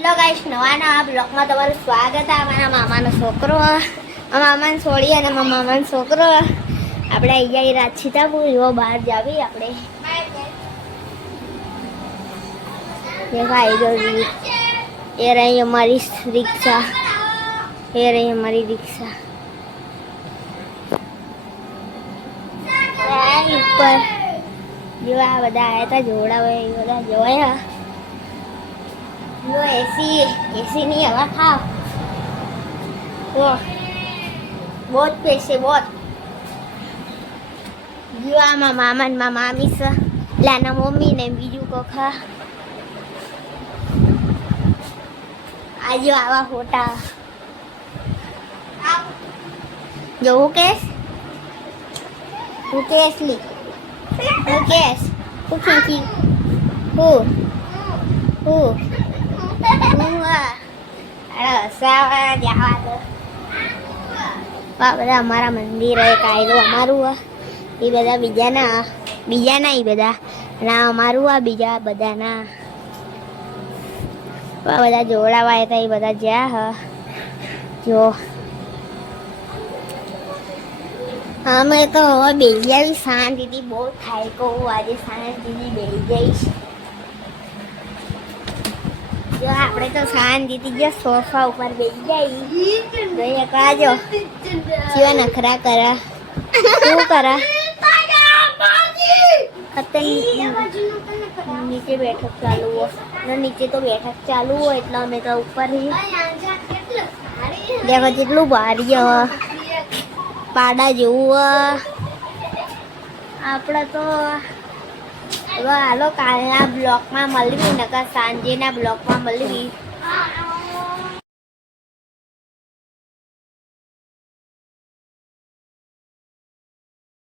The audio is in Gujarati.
હેલો ગાઈસ, નવા બ્લોગમાં તમારું સ્વાગત છે. અમારા મામાનો છોકરો, મામાને છોડી અને મામાનો છોકરો આપણે અહીંયા રાજસીતાપુર એવો બહાર જાવી આપણે દેખાઈ ગઈ. એ રહી અમારી રિક્ષા, એ રહી અમારી રિક્ષા ઉપર જેવા બધા આવ્યા હતા જોડાવે એ બધા જોયા. वो एसी नहीं हवा था तो बहुत पैसे बहुत जुआ मामा मामी से लाना मम्मी ने बीजू को खा आज आवा होटा जो હું કેસ લી હું કેસ હું ખીંચી હું બધા અમારા મંદિર કાયદો અમારું એ બધા બીજાના એ બધા ના અમારું બીજા બધાના બધા જોડાવા હતા એ બધા જ્યાં જો અમે તો હવે બેસી આવી શાંતિથી બહુ થાય કહું આજે શાંતિથી બેસી જઈશ. જો આપણે તો શાંતિથી જો સોફા ઉપર બેસી જઈ કાજો કેવા નખરા કરા શું કરા નીચે બેઠક ચાલુ હોય નીચે તો બેઠક ચાલુ હોય એટલે અમે તો ઉપર દેખો જેટલું ભારી પાડા જેવું આપણે તો હાલો કાલના બ્લોકમાં મળવી નકર સાંજેના બ્લોકમાં મળવી.